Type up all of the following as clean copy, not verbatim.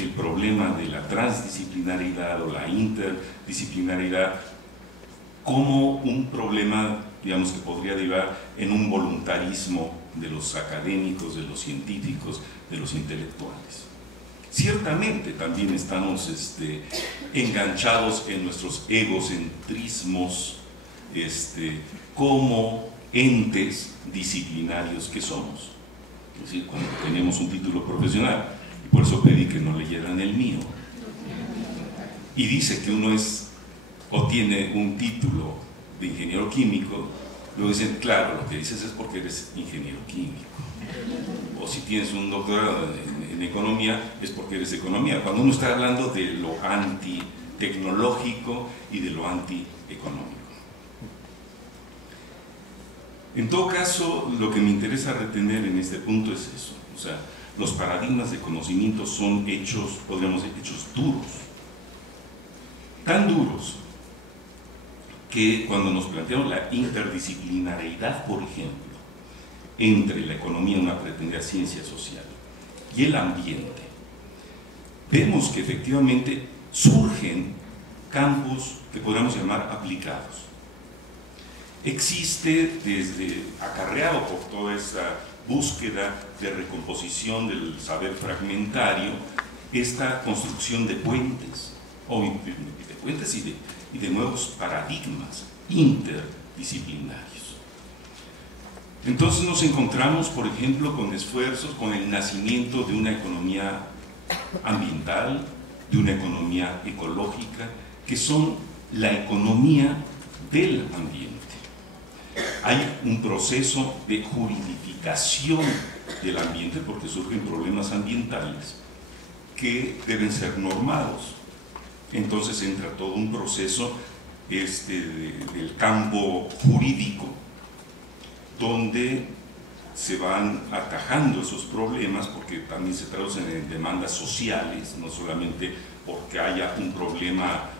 el problema de la transdisciplinariedad o la interdisciplinariedad como un problema, digamos, que podría derivar en un voluntarismo de los académicos, de los científicos, de los intelectuales. Ciertamente también estamos enganchados en nuestros egocentrismos como entes disciplinarios que somos. Es decir, cuando tenemos un título profesional, y por eso pedí que no leyeran el mío, y dice que uno es o tiene un título de ingeniero químico, luego dicen, claro, lo que dices es porque eres ingeniero químico. O si tienes un doctorado en economía, es porque eres economía. Cuando uno está hablando de lo antitecnológico y de lo antieconómico. En todo caso, lo que me interesa retener en este punto es eso. O sea, los paradigmas de conocimiento son hechos, podríamos decir, hechos duros. Tan duros que cuando nos planteamos la interdisciplinariedad, por ejemplo, entre la economía, una pretendida ciencia social, y el ambiente, vemos que efectivamente surgen campos que podríamos llamar aplicados. Existe, desde acarreado por toda esta búsqueda de recomposición del saber fragmentario, esta construcción de puentes, y de nuevos paradigmas interdisciplinarios. Entonces nos encontramos, por ejemplo, con esfuerzos, con el nacimiento de una economía ambiental, de una economía ecológica, que son la economía del ambiente. Hay un proceso de juridificación del ambiente porque surgen problemas ambientales que deben ser normados. Entonces entra todo un proceso del campo jurídico donde se van atajando esos problemas, porque también se traducen en demandas sociales, no solamente porque haya un problema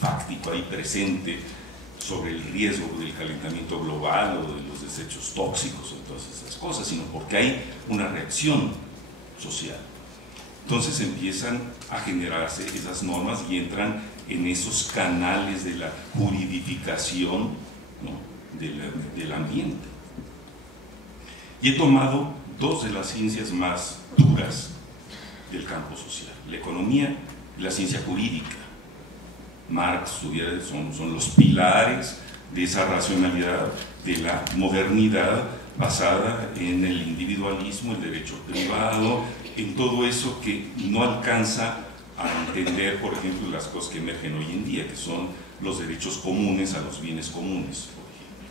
fáctico ahí presente sobre el riesgo del calentamiento global o de los desechos tóxicos o todas esas cosas, sino porque hay una reacción social. Entonces empiezan a generarse esas normas y entran en esos canales de la juridificación, ¿no?, del ambiente. Y he tomado dos de las ciencias más duras del campo social, la economía y la ciencia jurídica. Marx son los pilares de esa racionalidad de la modernidad basada en el individualismo, el derecho privado, en todo eso que no alcanza a entender, por ejemplo, las cosas que emergen hoy en día, que son los derechos comunes a los bienes comunes, por ejemplo.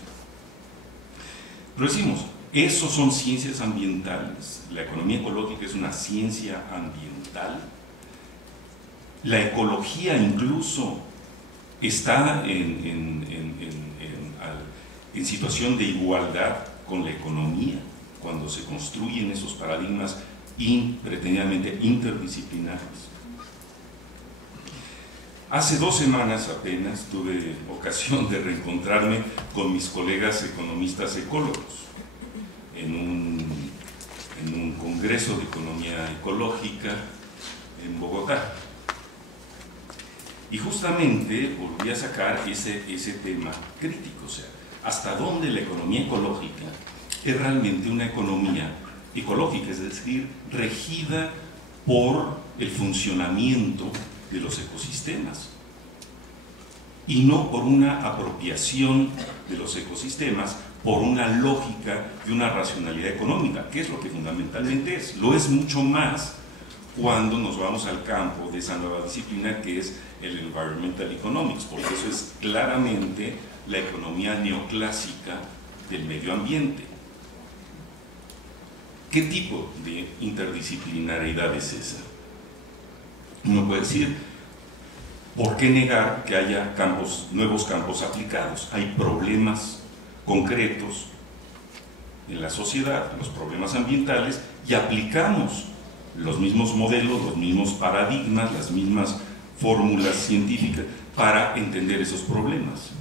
Pero decimos, esos son ciencias ambientales. La economía ecológica es una ciencia ambiental. La ecología incluso está en situación de igualdad con la economía cuando se construyen esos paradigmas pretendidamente interdisciplinarios. Hace 2 semanas apenas tuve ocasión de reencontrarme con mis colegas economistas ecólogos en un congreso de economía ecológica en Bogotá. Y justamente volví a sacar ese tema crítico, o sea, hasta dónde la economía ecológica es realmente una economía ecológica, es decir, regida por el funcionamiento de los ecosistemas y no por una apropiación de los ecosistemas por una lógica de una racionalidad económica, que es lo que fundamentalmente es. Lo es mucho más cuando nos vamos al campo de esa nueva disciplina que es el Environmental Economics, porque eso es claramente la economía neoclásica del medio ambiente. ¿Qué tipo de interdisciplinariedad es esa? Uno puede decir, ¿por qué negar que haya nuevos campos aplicados? Hay problemas concretos en la sociedad, los problemas ambientales, y aplicamos los mismos modelos, los mismos paradigmas, las mismas fórmulas científicas para entender esos problemas.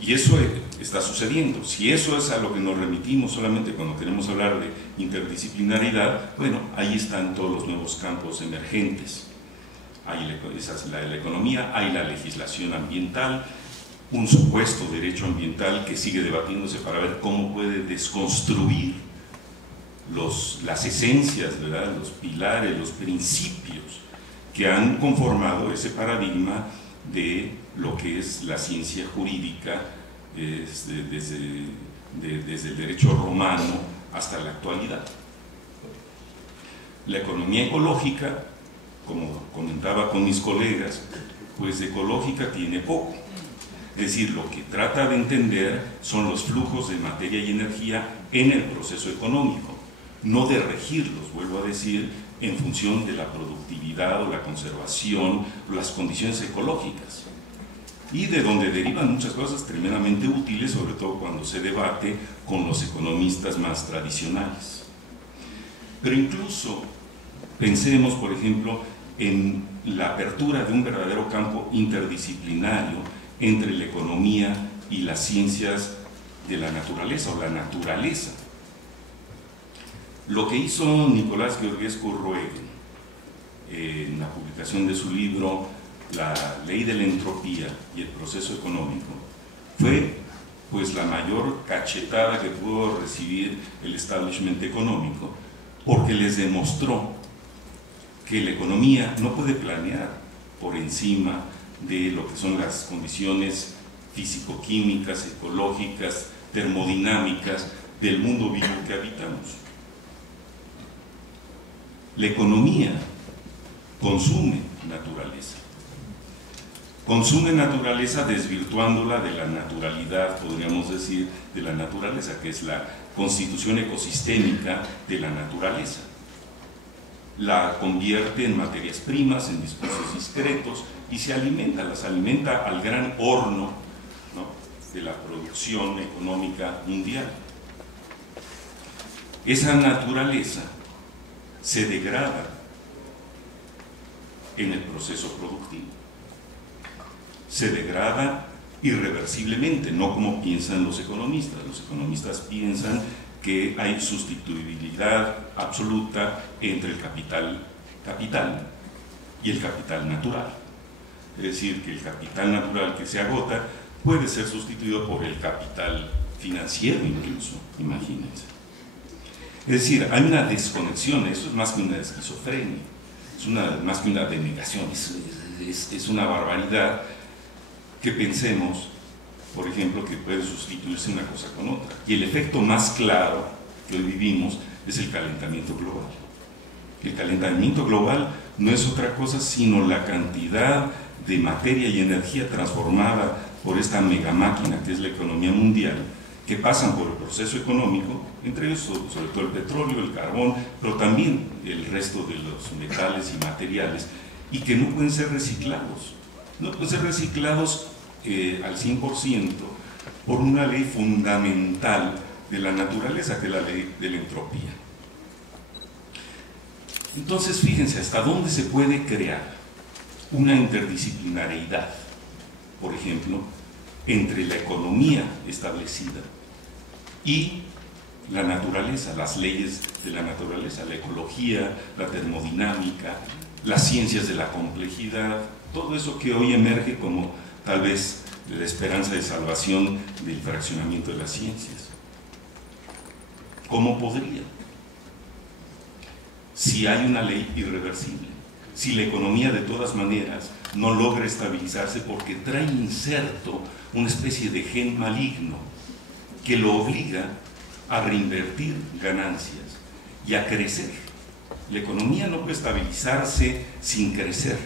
Y eso está sucediendo. Si eso es a lo que nos remitimos solamente cuando queremos hablar de interdisciplinaridad, bueno, ahí están todos los nuevos campos emergentes. Esa es la economía, hay la legislación ambiental, un supuesto derecho ambiental que sigue debatiéndose para ver cómo puede desconstruir las esencias, ¿verdad?, los pilares, los principios que han conformado ese paradigma de lo que es la ciencia jurídica desde el derecho romano hasta la actualidad. La economía ecológica, como comentaba con mis colegas, pues de ecológica tiene poco. Es decir, lo que trata de entender son los flujos de materia y energía en el proceso económico, no de regirlos, vuelvo a decir, en función de la productividad o la conservación o las condiciones ecológicas, y de donde derivan muchas cosas tremendamente útiles, sobre todo cuando se debate con los economistas más tradicionales. Pero incluso pensemos, por ejemplo, en la apertura de un verdadero campo interdisciplinario entre la economía y las ciencias de la naturaleza o la naturaleza. Lo que hizo Nicolás Gheorghescu Roegen en la publicación de su libro La ley de la entropía y el proceso económico fue pues la mayor cachetada que pudo recibir el establishment económico, porque les demostró que la economía no puede planear por encima de lo que son las condiciones físico-químicas, ecológicas, termodinámicas del mundo vivo que habitamos. La economía consume naturaleza desvirtuándola de la naturalidad, podríamos decir, de la naturaleza, que es la constitución ecosistémica de la naturaleza. La convierte en materias primas, en discursos discretos, y las alimenta al gran horno, ¿no?, de la producción económica mundial. Esa naturaleza se degrada en el proceso productivo, se degrada irreversiblemente, no como piensan los economistas. Los economistas piensan que hay sustituibilidad absoluta entre el capital y el capital natural. Es decir, que el capital natural que se agota puede ser sustituido por el capital financiero incluso, imagínense. Es decir, hay una desconexión, eso es más que una esquizofrenia, más que una denegación, es una barbaridad que pensemos, por ejemplo, que puede sustituirse una cosa con otra. Y el efecto más claro que hoy vivimos es el calentamiento global. El calentamiento global no es otra cosa sino la cantidad de materia y energía transformada por esta megamáquina que es la economía mundial, que pasan por el proceso económico, entre ellos sobre todo el petróleo, el carbón, pero también el resto de los metales y materiales, y que no pueden ser reciclados. No pueden ser reciclados al 100% por una ley fundamental de la naturaleza, que es la ley de la entropía. Entonces, fíjense hasta dónde se puede crear una interdisciplinariedad, por ejemplo, entre la economía establecida y la naturaleza, las leyes de la naturaleza, la ecología, la termodinámica, las ciencias de la complejidad, todo eso que hoy emerge como tal vez la esperanza de salvación del fraccionamiento de las ciencias. ¿Cómo podría? Si hay una ley irreversible, si la economía de todas maneras no logra estabilizarse porque trae inserto una especie de gen maligno que lo obliga a reinvertir ganancias y a crecer. La economía no puede estabilizarse sin crecer.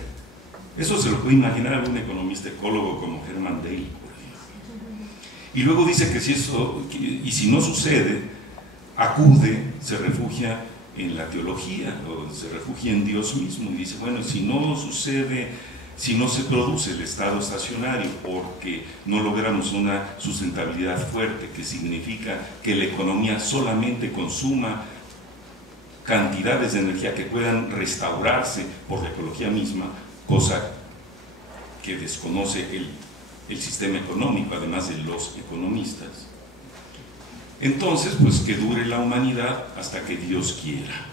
Eso se lo puede imaginar algún economista ecólogo como Herman Daly, por ejemplo. Y luego dice que si no sucede, acude, se refugia en la teología, o se refugia en Dios mismo, y dice, bueno, si no sucede, si no se produce el estado estacionario porque no logramos una sustentabilidad fuerte, que significa que la economía solamente consuma cantidades de energía que puedan restaurarse por la ecología misma, cosa que desconoce el sistema económico, además de los economistas. Entonces, pues que dure la humanidad hasta que Dios quiera.